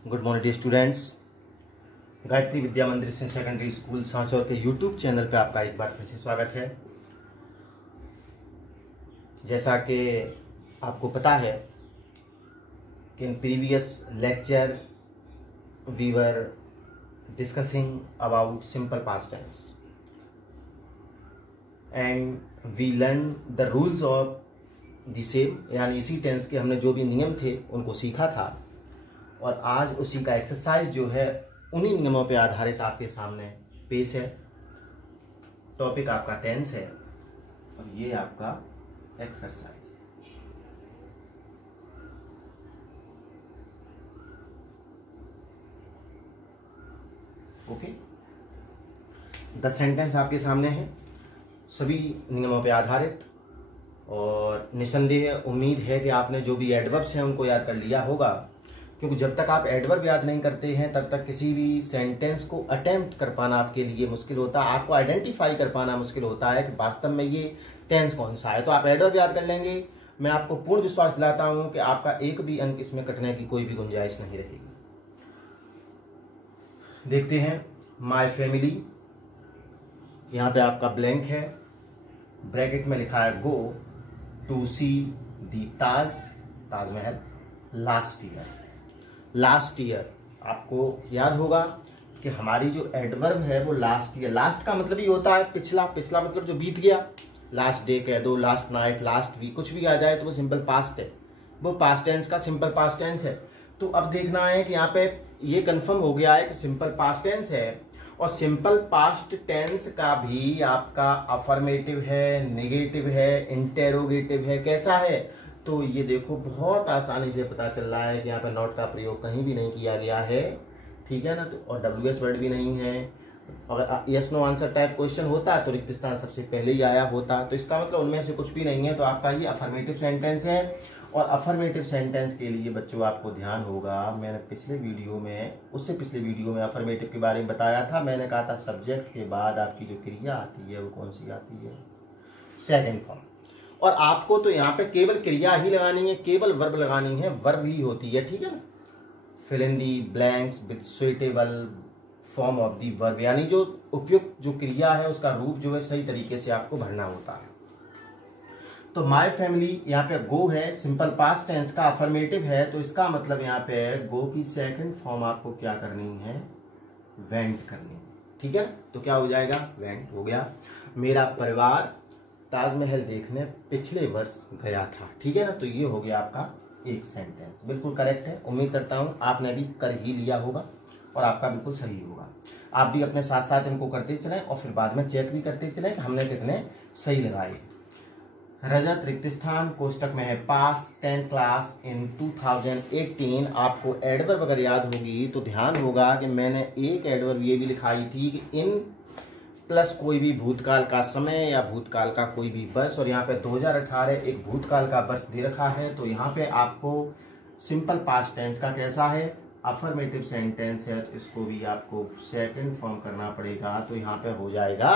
Good morning dear students. Gayatri Vidya Mandir से secondary school Sanchore के YouTube channel पे आपका एक बार फिर से स्वागत है। जैसा कि आपको पता है कि in previous lecture we were discussing about simple past tense and we learn the rules of the same, यानी इसी टेंस के हमने जो भी नियम थे उनको सीखा था और आज उसी का एक्सरसाइज जो है उन्हीं नियमों पे आधारित आपके सामने पेश है। टॉपिक आपका टेंस है और ये आपका एक्सरसाइज है। ओके, 10 सेंटेंस आपके सामने हैं, सभी नियमों पे आधारित, और निसंदेह उम्मीद है कि आपने जो भी एडवर्ब्स हैं उनको याद कर लिया होगा, क्योंकि जब तक आप एडवर्ब याद नहीं करते हैं तब तक किसी भी सेंटेंस को अटेम्प्ट कर पाना आपके लिए मुश्किल होता है। आपको आइडेंटिफाई कर पाना मुश्किल होता है कि वास्तव में ये टेंस कौन सा है। तो आप एडवर्ब याद कर लेंगे, मैं आपको पूर्ण विश्वास दिलाता हूं कि आपका एक भी अंक इसमें कटने की कोई भी गुंजाइश नहीं रहेगी। देखते हैं, माय फैमिली, यहां पे आपका ब्लैंक है, ब्रैकेट में लिखा है go to see the Taj Mahal last year. आपको याद होगा कि हमारी जो एडवर्ब है वो लास्ट ईयर, लास्ट का मतलब ही होता है पिछला, पिछला मतलब जो बीत गया। लास्ट डे कह दो, लास्ट नाइट, लास्ट वीक, कुछ भी आ जाए तो वो सिंपल पास्ट है, वो पास्ट टेंस का सिंपल पास्ट टेंस है। तो अब देखना है कि यहाँ पे ये कंफर्म हो गया है कि सिंपल पास्ट टेंस है, और सिंपल पास्ट टेंस का भी आपका अफर्मेटिव है, नेगेटिव है, इंटेरोगेटिव है। कैसा है तो ये देखो, बहुत आसानी से पता चल रहा है कि यहाँ पे नॉट का प्रयोग कहीं भी नहीं किया गया है, ठीक है ना। तो और WH वर्ड भी नहीं है। अगर yes no answer type question होता तो रिक्त स्थान सबसे पहले ही आया होता, तो इसका मतलब उनमें से कुछ भी नहीं है। तो आपका ये अफर्मेटिव सेंटेंस है, और अफर्मेटिव सेंटेंस के लिए बच्चों आपको ध्यान होगा, मैंने पिछले वीडियो में, उससे पिछले वीडियो में अफर्मेटिव के बारे में बताया था। मैंने कहा था सब्जेक्ट के बाद आपकी जो क्रिया आती है वो कौन सी आती है, सेकंड फॉर्म। और आपको तो यहाँ पे केवल क्रिया ही लगानी है, केवल वर्ब लगानी है, वर्ब ही होती है, ठीक है ना। Fill in the blanks with suitable form of the verb, यानी जो उपयुक्त जो क्रिया है उसका रूप जो है सही तरीके से आपको भरना होता है। तो माय फैमिली, यहाँ पे गो है, सिंपल पास्ट टेंस का अफर्मेटिव है, तो इसका मतलब यहाँ पे गो की सेकंड फॉर्म आपको क्या करनी है, वेंट करनी है, ठीक है। तो क्या हो जाएगा, वेंट हो गया। मेरा परिवार ताजमहल देखने पिछले वर्ष गया था, ठीक है ना। तो ये हो गया आपका एक सेंटेंस, बिल्कुल करेक्ट है। उम्मीद करता हूं आपने भी कर ही लिया होगा और आपका बिल्कुल सही होगा। आप भी अपने साथ साथ इनको करते चलें और फिर बाद में चेक भी करते चलें कि हमने कितने सही लगाए। रजत रिक्त स्थान कोष्टक में है पास 10 क्लास इन 2018। आपको एडवर्ब अगर याद होगी तो ध्यान होगा कि मैंने एक एडवर्ब ये भी लिखाई थी कि इन प्लस कोई भी भूतकाल का समय या भूतकाल का कोई भी वर्ष, और यहाँ पे 2018 एक भूतकाल का वर्ष दे रखा है। तो यहाँ पे आपको सिंपल पास्ट टेंस का कैसा है, अफर्मेटिव सेंटेंस है, तो इसको भी आपको सेकंड फॉर्म करना पड़ेगा। तो यहाँ पे हो जाएगा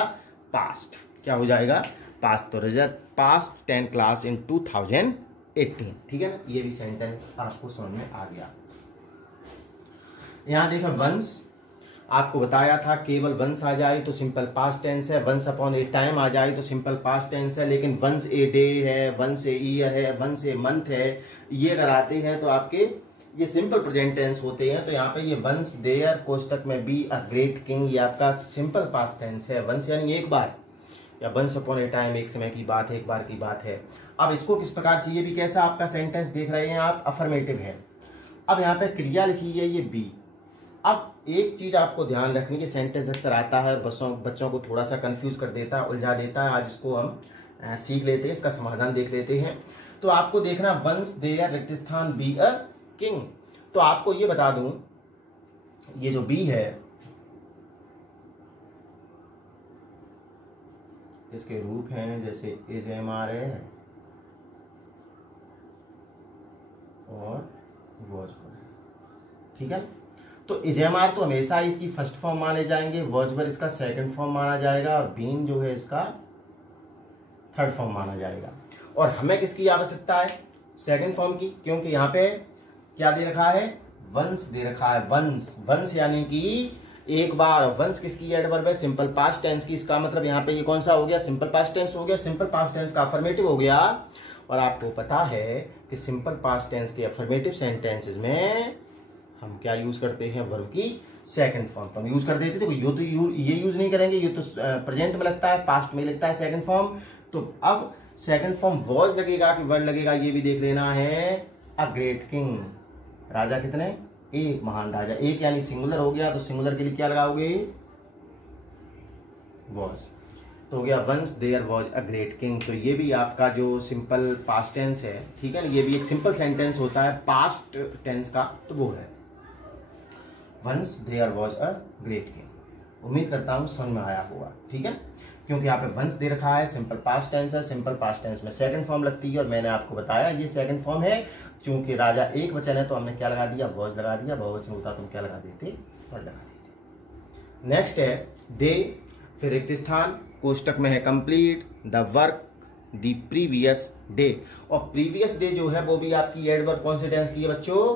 पास्ट, क्या हो जाएगा, पास्ट। तो रजत पास्ट 10 क्लास इन 2018, ठीक है ना। ये भी सेंटेंस आपको समझ में आ गया। यहाँ देखा वंस, आपको बताया था केवल वंस आ जाए तो सिंपल पास्ट टेंस है, वंस अपॉन ए टाइम आ जाए तो सिंपल पास्ट टेंस है, लेकिन वंस ए डे है, वंस ए ईयर है, वंस ए मंथ है, ये अगर आते हैं तो आपके ये सिंपल प्रेजेंट टेंस होते हैं। तो यहाँ पे ये वंस देयर कोष्टक में बी अ ग्रेट किंग, ये आपका सिंपल पास्ट टेंस है। वंस यानी एक बार, या वंस अपॉन ए टाइम एक समय की बात है, एक बार की बात है। अब इसको किस प्रकार से, ये भी कैसा आपका सेंटेंस देख रहे हैं आप, अफर्मेटिव है। अब यहाँ पे क्रिया लिखी है ये बी। अब एक चीज आपको ध्यान रखनी है, सेंटेंस अक्सर आता है बच्चों को थोड़ा सा कंफ्यूज कर देता है, उलझा देता है। आज इसको हम सीख लेते हैं, इसका समाधान देख लेते हैं। तो आपको देखना वंस देयर रिक्त स्थान बी अ किंग। तो आपको ये बता दूं, ये जो बी है इसके रूप हैं जैसे इज एम आर है और वॉज, ठीक है। तो इजेमार तो हमेशा इसकी फर्स्ट फॉर्म माने जाएंगे, वॉजवर इसका सेकंड फॉर्म माना जाएगा, और बीन जो है इसका थर्ड फॉर्म माना जाएगा। और हमें किसकी आवश्यकता है, सेकंड फॉर्म की, क्योंकि यहाँ पे क्या दे रखा है, वंस दे रखा है, वंस, वंस यानी कि एक बार। वंस किसकी एडवर्ब है? सिंपल पास्ट टेंस की। इसका मतलब यहाँ पे ये कौन सा हो गया? सिंपल पास्ट टेंस हो गया। सिंपल पास्ट टेंस का अफर्मेटिव हो गया। और आपको पता है कि सिंपल पास्ट टेंस के अफर्मेटिव सेंटेंसेस में हम क्या यूज करते हैं? वर्ब की सेकंड फॉर्म तो हम यूज कर देते थे। ये यूज नहीं करेंगे, ये तो प्रेजेंट में लगता है, पास्ट में लगता है सेकंड फॉर्म। तो अब सेकंड फॉर्म वॉज लगेगा कि वर लगेगा, ये भी देख लेना है। अ ग्रेट किंग, राजा कितने? एक महान राजा। एक यानी सिंगुलर हो गया, तो सिंगुलर के लिए क्या लगाओगे? वॉज। तो हो गया once there was a great king. तो ये भी आपका जो सिंपल पास्ट टेंस है, ठीक है ना, ये भी एक सिंपल सेंटेंस होता है पास्ट टेंस का, तो वो है once there was a great king. उम्मीद करता हूं समझ में आया होगा, ठीक है। क्योंकि यहाँ पे वंस दे रखा है, सिंपल पास्ट टेंस है, सिंपल पास्ट टेंस में सेकंड फॉर्म लगती है, और मैंने आपको बताया ये सेकंड फॉर्म है। चूंकि राजा एक वचन है तो हमने क्या लगा दिया? वॉज लगा दिया। बहुवचन होता तो हम क्या लगा देते? वर लगा देते। नेक्स्ट है दे, फिर रिक्त स्थान, कोष्टक में है complete the work the previous day. और प्रीवियस डे जो है वो भी आपकी एडवर्ब कौन से टेंस की है बच्चों?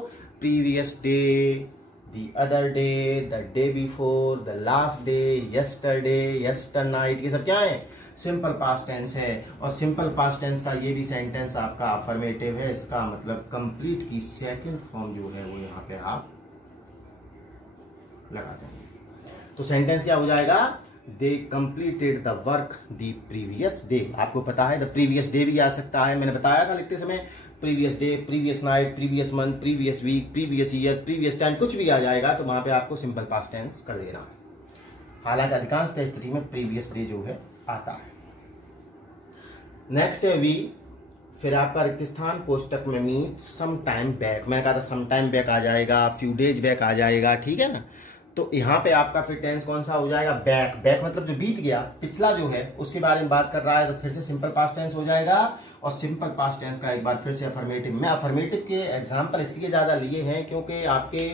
Previous day, the other day, the day before, the last day, yesterday, yesternight, ये सब क्या है? सिंपल पास्ट टेंस है। और सिंपल पास्ट टेंस का ये भी सेंटेंस आपका अफर्मेटिव है। इसका मतलब कंप्लीट की सेकंड फॉर्म जो है वो यहाँ पे आप लगा देंगे। तो सेंटेंस क्या हो जाएगा? दे completed the work the previous day. आपको पता है द प्रीवियस डे भी आ सकता है, मैंने बताया था लिखते समय। Previous day, previous night, previous month, previous week, previous year, previous time, कुछ भी आ जाएगा तो वहां पे आपको सिंपल पास्ट टेंस कर देना। हालांकि अधिकांश स्थिति में प्रीवियस डे जो है आता है। नेक्स्ट है वी, फिर आपका रिक्त स्थान, कोष्टक में मीट सम टाइम बैक। मैंने कहा था सम टाइम बैक आ जाएगा, फ्यू डेज बैक आ जाएगा, ठीक है ना। तो यहाँ पे आपका फिर टेंस कौन सा हो जाएगा? बैक। बैक मतलब जो बीत गया, पिछला जो है उसके बारे में बात कर रहा है, तो फिर से सिंपल पास्ट टेंस हो जाएगा। और सिंपल पास्ट टेंस का एक बार फिर से अफर्मेटिव। मैं अफर्मेटिव के एग्जाम्पल इसलिए ज्यादा लिए हैं क्योंकि आपके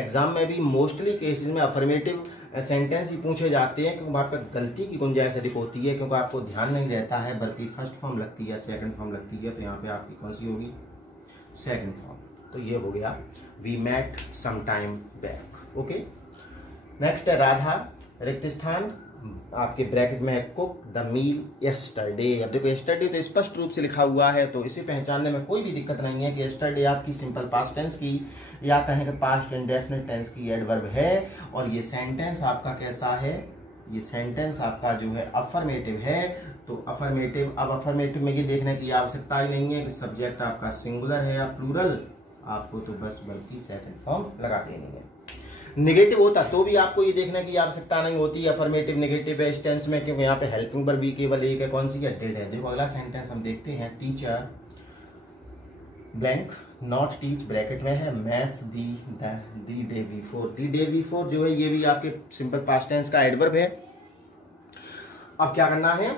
एग्जाम में भी मोस्टली केसेस में अफर्मेटिव सेंटेंस ही पूछे जाते हैं, क्योंकि वहां पर गलती की गुंजाइश अधिक होती है, क्योंकि आपको ध्यान नहीं रहता है, बल्कि फर्स्ट फॉर्म लगती है, सेकंड फॉर्म लगती है। तो यहाँ पे आपकी कौन सी होगी? Second form. तो ये हो गया we met some time back. Okay. Next है राधा, रिक्त स्थान, आपके ब्रैकेट में है कुक द मील यस्टरडे। अब देखो यस्टरडे तो स्पष्ट रूप से लिखा हुआ है, तो इसे पहचानने में कोई भी दिक्कत नहीं है कि यस्टरडे आपकी सिंपल पास्ट टेंस की या कहें कि पास्ट इंडेफिनिट टेंस की एडवर्ब है। और ये सेंटेंस आपका कैसा है? ये सेंटेंस आपका जो है अफर्मेटिव है। तो अफर्मेटिव, अब अफर्मेटिव में ये देखने की आवश्यकता ही नहीं है कि सब्जेक्ट आपका सिंगुलर है या प्लूरल, आपको तो बस बल्कि सेकंड फॉर्म लगा देनी है। नेगेटिव होता तो भी आपको ये देखने की आवश्यकता नहीं होती अफर्मेटिव नेगेटिव है इस टेंस में, क्योंकि यहाँ पे हेल्पिंग वर्ब भी केवल एक है, कौन सी है? डिड है। देखो अगला सेंटेंस हम देखते हैं, teacher blank not teach, bracket में है, maths the day before. The day before जो है ये भी आपके सिंपल पास्ट टेंस का एडवर्ब है। अब क्या करना है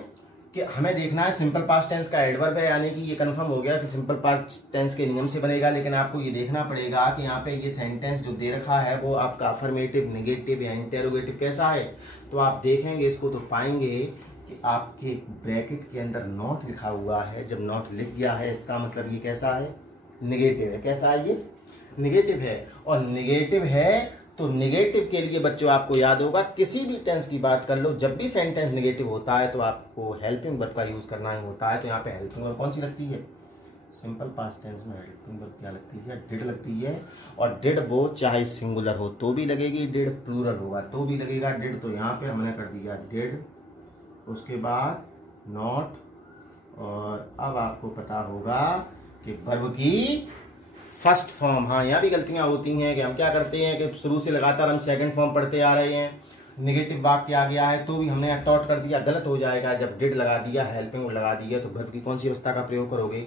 कि हमें देखना है सिंपल पास्ट टेंस का एडवर्ब है, यानी कि ये कंफर्म हो गया कि सिंपल पास्ट टेंस के नियम से बनेगा। लेकिन आपको ये देखना पड़ेगा कि यहाँ पे ये सेंटेंस जो दे रखा है वो आपका अफर्मेटिव, नेगेटिव या इंटेरोगेटिव कैसा है। तो आप देखेंगे इसको तो पाएंगे कि आपके ब्रैकेट के अंदर नॉट लिखा हुआ है। जब नॉट लिख गया है इसका मतलब ये कैसा है? नेगेटिव है। कैसा है? ये नेगेटिव है। और नेगेटिव है तो नेगेटिव के लिए बच्चों आपको याद होगा, किसी भी टेंस की बात कर लो, जब भी सेंटेंस नेगेटिव होता है तो आपको हेल्पिंग वर्ब का यूज करना ही होता है। तो यहाँ पे हेल्पिंग वर्ब कौन सी लगती है? सिंपल पास्ट टेंस में हेल्पिंग वर्ब क्या लगती है? डिड लगती है। और डिड वो चाहे सिंगुलर हो तो भी लगेगी, डिड प्लूरल होगा तो भी लगेगा डिड। तो यहाँ पे हमने कर दिया डिड, उसके बाद नॉट, और अब आपको पता होगा कि वर्ब की फर्स्ट फॉर्म। हाँ, यहाँ भी गलतियां होती हैं कि हम क्या करते हैं कि शुरू से लगातार हम सेकंड फॉर्म पढ़ते आ रहे हैं, नेगेटिव वाक्य आ गया है तो भी हमने टॉट कर दिया, गलत हो जाएगा। जब डिड लगा दिया, हेल्पिंग लगा दिया, तो वर्ब की कौन सी अवस्था का प्रयोग करोगे?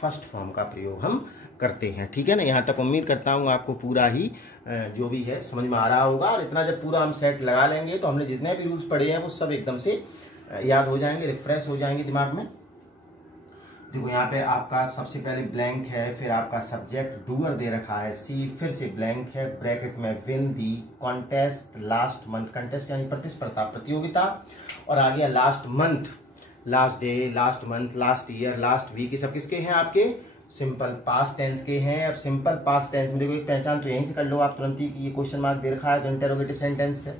फर्स्ट फॉर्म का प्रयोग हम करते हैं, ठीक है ना। यहाँ तक उम्मीद करता हूँ आपको पूरा ही जो भी है समझ में आ रहा होगा। और इतना जब पूरा हम सेट लगा लेंगे तो हमने जितने भी रूल्स पढ़े हैं वो सब एकदम से याद हो जाएंगे, रिफ्रेश हो जाएंगे दिमाग में। देखो यहाँ पे आपका सबसे पहले ब्लैंक है, फिर आपका सब्जेक्ट डूअर दे रखा है सी, फिर से ब्लैंक है, ब्रैकेट में win the contest last month, contest यानी प्रतिस्पर्धा, प्रतियोगिता, और आ गया last month, last day, last month, last year, last week, ये सब किसके हैं? आपके सिंपल पास्ट टेंस के हैं। अब सिंपल पास्ट टेंस में देखो एक पहचान तो यहीं से कर लो आप तुरंत ही कि ये क्वेश्चन मार्क दे रखा है तो इंटेरोगेटिव सेंटेंस है।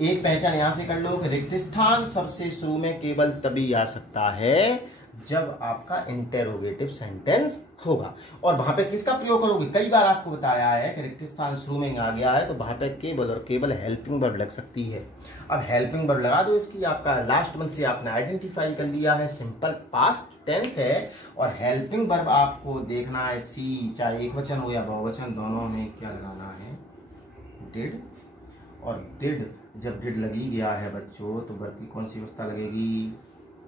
एक पहचान यहां से कर लो कि रिक्त स्थान सबसे शुरू में केवल तभी आ सकता है जब आपका इंटेरोगेटिव सेंटेंस होगा। और वहां पे किसका प्रयोग करोगे, कई बार आपको बताया है कि रिक्त स्थान शुरू में आ गया है तो वहां पे केवल और केवल हेल्पिंग वर्ब लग सकती है। अब हेल्पिंग वर्ब लगा दो इसकी, आपका लास्ट मंथ से आपने आइडेंटिफाई कर लिया है सिंपल पास्ट टेंस है। और हेल्पिंग वर्ब आपको देखना है सी, चाहे एक वचन हो या बहुवचन, दोनों में क्या लगाना है, डिड। और डिड, जब डिड लगी गया है बच्चों तो वर्ब की कौन सी अवस्था लगेगी,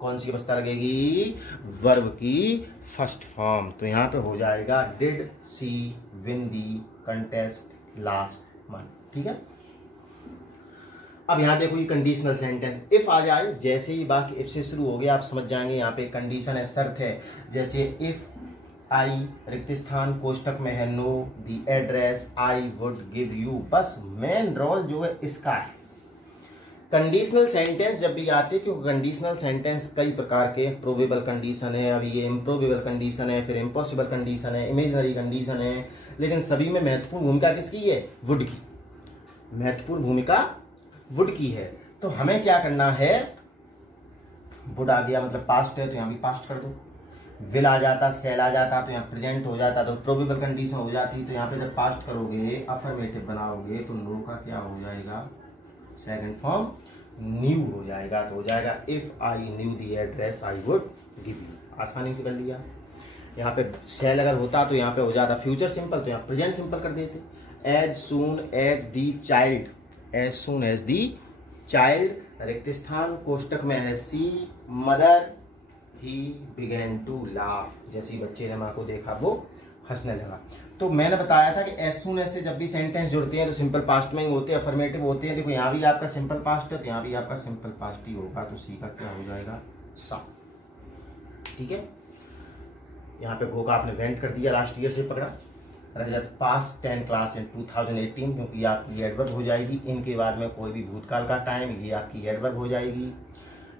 कौन सी अवस्था लगेगी, वर्ब की फर्स्ट फॉर्म। तो यहां पे हो जाएगा did she win the contest last month. ठीक है। अब यहां देखो ये कंडीशनल सेंटेंस, इफ आ जाए जैसे ही बाकी इफ से शुरू हो गया आप समझ जाएंगे यहाँ पे कंडीशन है, शर्त है। जैसे इफ आई रिक्त स्थान कोष्टक में है know the address I would give you, बस मेन रोल जो है इसका है। कंडीशनल सेंटेंस जब भी आते हैं, क्योंकि कंडीशनल सेंटेंस कई प्रकार के, प्रोबेबल कंडीशन है, अब ये इम्प्रोबेबल कंडीशन है, फिर इम्पॉसिबल कंडीशन है, इमेजिनरी कंडीशन है, लेकिन सभी में महत्वपूर्ण भूमिका किसकी है, वुड की। महत्वपूर्ण भूमिका वुड की है। तो हमें क्या करना है, वुड आ गया मतलब पास्ट है तो यहां भी पास्ट कर दो, विल आ जाता, सेल आ जाता तो यहाँ प्रेजेंट हो जाता, तो प्रोबेबल कंडीशन हो जाती। तो यहाँ पे जब पास्ट करोगे अफर्मेटिव बनाओगे तो नो का क्या हो जाएगा, सेकंड फॉर्म न्यू हो जाएगा। तो हो जाएगा if I knew the address I would give you, आसानी से कर लिया। यहाँ पे सेल अगर होता तो यहाँ पे हो जाता फ्यूचर सिंपल, तो यहाँ प्रेजेंट सिंपल कर देते, as soon as the child, as soon as the child रिक्त स्थान कोष्टक में है see mother he began to laugh, जैसे बच्चे ने माँ को देखा वो हंसने लगा। तो मैंने बताया था कि एज सून एज से जब भी सेंटेंस जुड़ते हैं तो सिंपल पास्ट में ही होते हैं, अफर्मेटिव होते हैं। देखो यहाँ भी आपका सिंपल पास्ट है तो यहाँ भी आपका सिंपल पास्ट ही होगा, तो सी का क्या हो जाएगा, सा। ठीक है। यहाँ पे गो का आपने वेंट कर दिया, लास्ट ईयर से पकड़ा, रजत पास 10 क्लास इन 2018, क्योंकि आपकी एडवर्ब हो जाएगी। इनके बाद में कोई भी भूतकाल का टाइम, ये आपकी एडवर्ब हो जाएगी।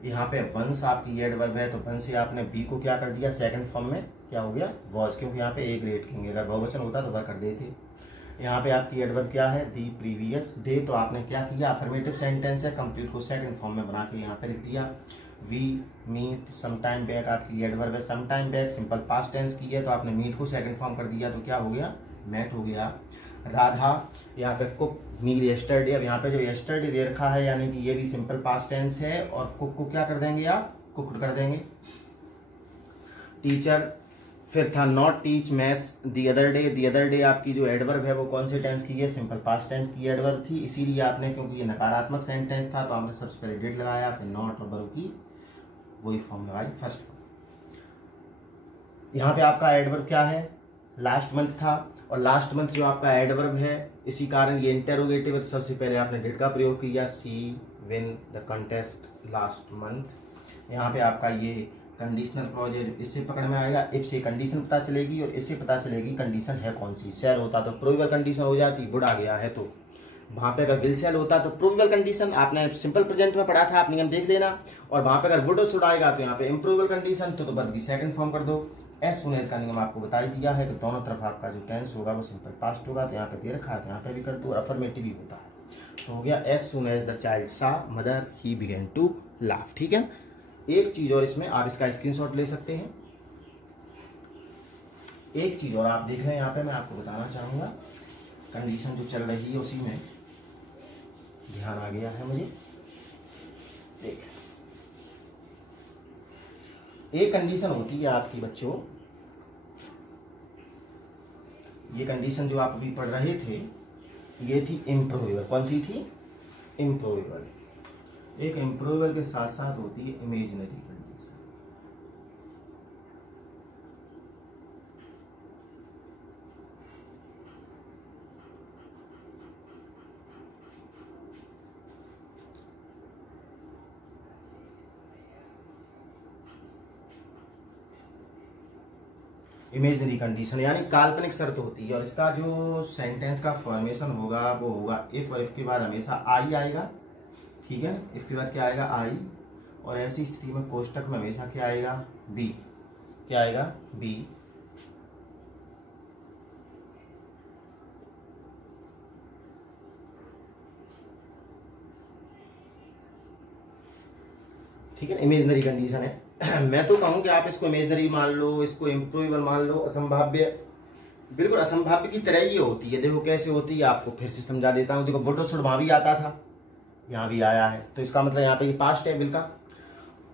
यहाँ पे वंस आपकी एडवर्ब है तो वंस से आपने बी को क्या कर दिया, सेकंड फॉर्म में क्या हो गया, वॉज, क्योंकि यहाँ पे ए ग्रेट किंग, अगर बहुवचन होता तो वह कर देते। यहाँ पे आपकी एडवर्ब क्या है, दी प्रीवियस डे, तो आपने क्या किया, अफर्मेटिव सेंटेंस है, कंप्लीट को सेकंड फॉर्म में बना के यहाँ पे लिख दिया। We meet some time back आपकी एडवर्ब है, some time back simple past tense की है तो आपने मीट को सेकंड फॉर्म कर दिया, तो क्या हो गया, मेट हो गया। राधा, यहाँ पे कुक मील यस्टरडे, अब यहाँ पे जो यस्टरडे दे रखा है यानी कि ये भी सिंपल पास्ट टेंस है, और कुक को क्या कर देंगे आप, कुक्ड कर देंगे। टीचर, फिर था not teach maths the other day, the other day आपकी जो एडवर्ब है वो कौन से टेंस की है, सिंपल पास्ट टेंस की एडवर्ब थी, इसीलिए आपने, क्योंकि ये नकारात्मक सेंटेंस था तो आपने सबसे पहले डिड लगाया, फिर नॉट और वर्ब की वही फॉर्म लगाई फर्स्ट फॉर्म। यहाँ पे आपका एडवर्ब क्या है, लास्ट मंथ था, और लास्ट मंथ जो आपका एडवर्ब है इसी कारण ये इंटेरोगेटिव है, तो सबसे पहले आपने डिड का प्रयोग किया, she win the contest last month. यहाँ पे आपका ये कंडीशनल क्लॉज है, इससे पकड़ में आएगा, इफ से कंडीशन पता चलेगी और इससे पता चलेगी कंडीशन है कौन सी। सेल होता तो प्रोबेबल कंडीशन हो जाती, वुड आ गया है तो वहां पे अगर विल सेल होता तो प्रोबेबल कंडीशन, आपने सिंपल प्रेजेंट में पढ़ा था, आप नियम देख लेना। और वहां पे अगर वुड और शुड आएगा तो यहाँ पे इम्प्रोबेबल कंडीशन, तो वर्ब की सेकंड फॉर्म कर दो। एज सून एज का नियम आपको बता ही दिया है, तो दोनों तरफ आपका जो टेंस होगा वो सिंपल पास्ट होगा, तो यहाँ पे दे रखा है तो यहाँ पे भी कर दो, और अफर्मेटिव भी होता है। तो हो गया as soon as the child saw mother he began to laugh. ठीक है। एक चीज और इसमें आप इसका स्क्रीनशॉट ले सकते हैं, एक चीज और आप देख रहे हैं यहाँ पे मैं आपको बताना चाहूंगा, कंडीशन जो चल रही है उसी में ध्यान आ गया है मुझे। देख, एक कंडीशन होती है आपकी बच्चों, ये कंडीशन जो आप अभी पढ़ रहे थे ये थी इम्प्रोबेबल, कौन सी थी, इम्प्रोबेबल। एक इम्प्रोबेबल के साथ साथ होती है इमेजिनरी कंडीशन। इमेजिनरी कंडीशन यानी काल्पनिक शर्त होती है, और इसका जो सेंटेंस का फॉर्मेशन होगा वो होगा इफ, और इफ के बाद हमेशा आई आएगा। ठीक है। इफ के बाद क्या आएगा, आई, और ऐसी स्थिति में कोष्टक में हमेशा क्या आएगा, बी, क्या आएगा, बी, ठीक है ना, इमेजनरी कंडीशन है। मैं तो कहूँ कि आप इसको इमेजनरी मान लो, इसको इम्प्रूवेबल मान लो, असंभाव्य, बिल्कुल असंभाव्य की तरह ही होती है। देखो कैसे होती है, आपको फिर से समझा देता हूँ। देखो बुड्ढो सुड वहां भी आता था, यहाँ भी आया है, तो इसका मतलब यहाँ पे पास्ट है बिल का,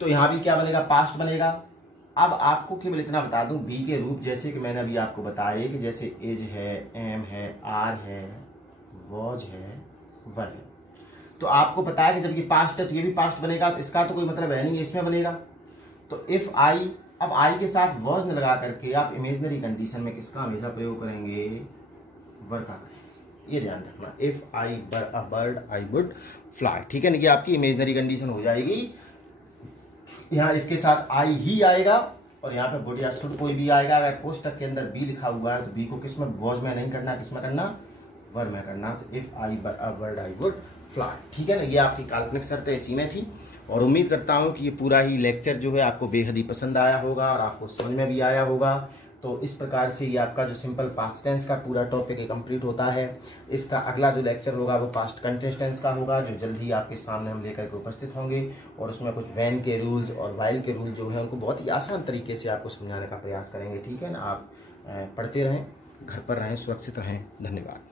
तो यहाँ भी क्या बनेगा, पास्ट बनेगा। अब आपको केवल इतना बता दूं, बी के रूप जैसे कि मैंने अभी आपको बताया कि जैसे इज है, एम है, आर है, वॉज है, वर है, तो आपको पता है कि जब ये पास्ट है तो ये भी पास्ट बनेगा, तो इसका तो कोई मतलब है नहीं, इसमें बनेगा। तो इफ आई, अब आई के साथ वॉज न लगा करके आप इमेजनरी कंडीशन में किसका हमेशा प्रयोग करेंगे, वर का करेंगे, ये ध्यान रखना। If I were a bird I would fly, ठीक है ना, ये आपकी इमेजनरी कंडीशन हो जाएगी। यहाँ इफ के साथ आई ही आएगा और यहाँ पे वुड या शुड कोई भी आएगा। अगर कोष्टक के अंदर बी लिखा हुआ है तो बी को किस में, वॉज में नहीं करना, किस में करना, वर में करना। तो if I were a bird I would fly, ठीक है ना, ये आपकी काल्पनिक शर्त इसी में थी। और उम्मीद करता हूँ कि ये पूरा ही लेक्चर जो है आपको बेहद ही पसंद आया होगा और आपको समझ में भी आया होगा। तो इस प्रकार से ये आपका जो सिंपल पास्ट टेंस का पूरा टॉपिक कंप्लीट होता है। इसका अगला जो लेक्चर होगा वो पास्ट कंटिन्यूअस टेंस का होगा, जो जल्द ही आपके सामने हम लेकर के उपस्थित होंगे। और उसमें कुछ व्हेन के रूल्स और व्हाइल के रूल जो है उनको बहुत ही आसान तरीके से आपको समझाने का प्रयास करेंगे, ठीक है ना। आप पढ़ते रहें, घर पर रहें, सुरक्षित रहें। धन्यवाद।